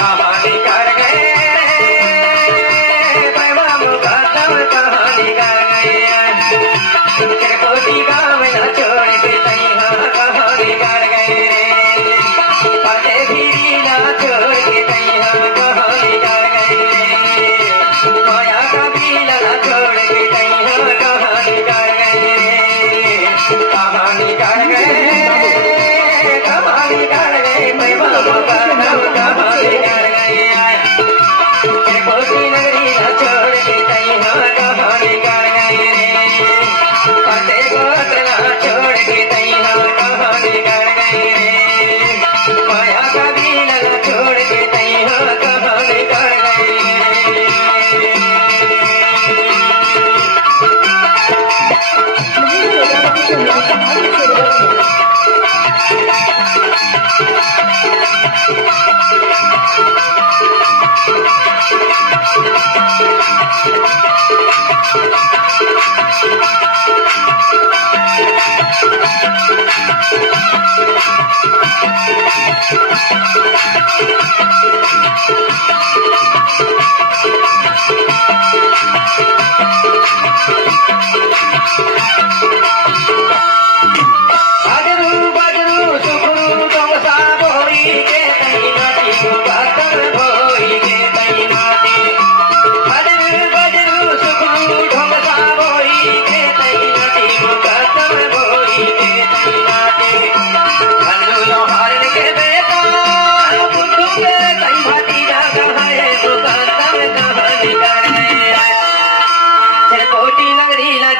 कहानी कर गए कहानी कर गए कोटी गाँव न छोड़ के तैया कहानी कर गए पटे फिरी न छोड़ के तैया कहानी कर गए माया कबीला न छोड़ के तैया कहानी कर गए कहानी कर गए कहानी कर गए मैं बाबा कहानी कर गए कोटी नगरी न छोड़ के तैया कहानी कर गए पटे गोत्र न छोड़ के तैया कहानी कर गए माया कबीला न छोड़ के तैया कहानी कर गए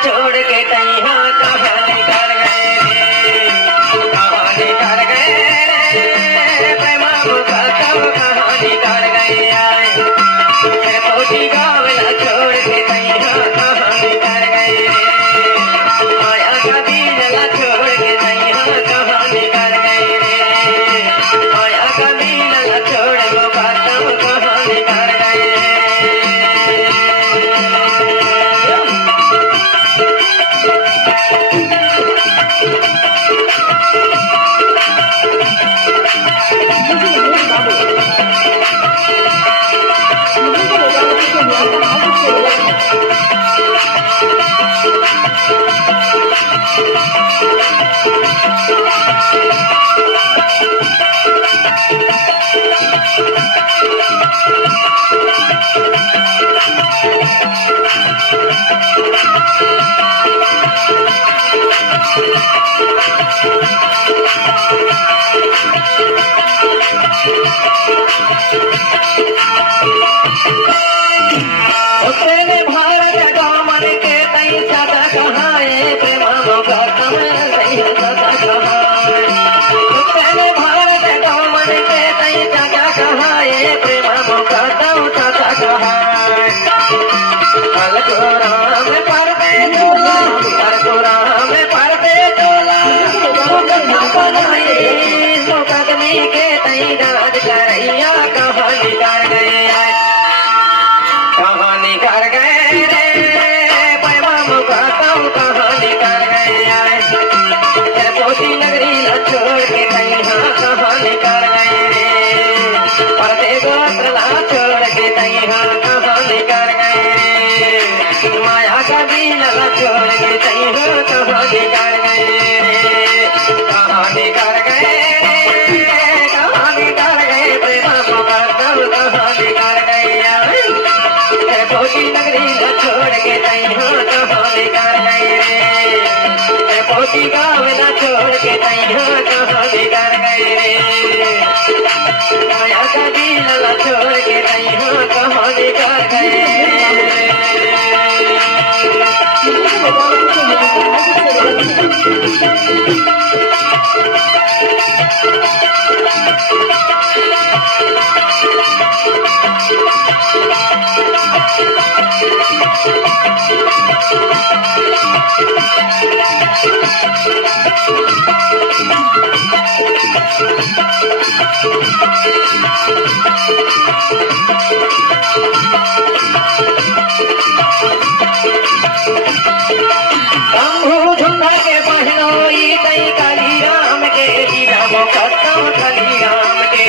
छोड़ के तैया कहानी कर गए कहानी कर गए प्रेम मुकदम कहानी कर गए कोटी गाँव न छोड़ के तैया कहानी कर गए माया कबीला न छोड़ के तैया कहानी कर गए माया कबीला न छोड़ मुकदम कहानी कर गए भारत दामन के तई सदा कहाए प्रेम मुकदम सदा कहाए भारत दामन के तई सदा कहाए प्रेम मुकदम सदा कहाए कल को राम पढ़ते तोला कल को राम पढ़ते तोला मुकदमी के तई राज करैया कहानी कर गए कहानी कर गए प्रेम मुकदम कहानी कर गए कोटी नगरी न छोड़ के तैया कहानी कर गए पटे गोत्र न छोड़ के तैया कहानी कर गए माया कबीला न छोड़ के तैया कहानी कर गए कहानी कर गए प्रेम मुकदम कहानी कर गए कोटी नगरी न छोड़ के तैया कहानी कर गए कोटी गाँव न छोड़ के तैया कहानी कर गए माया कबीला न छोड़ के तैया कहानी कर गए काली राम के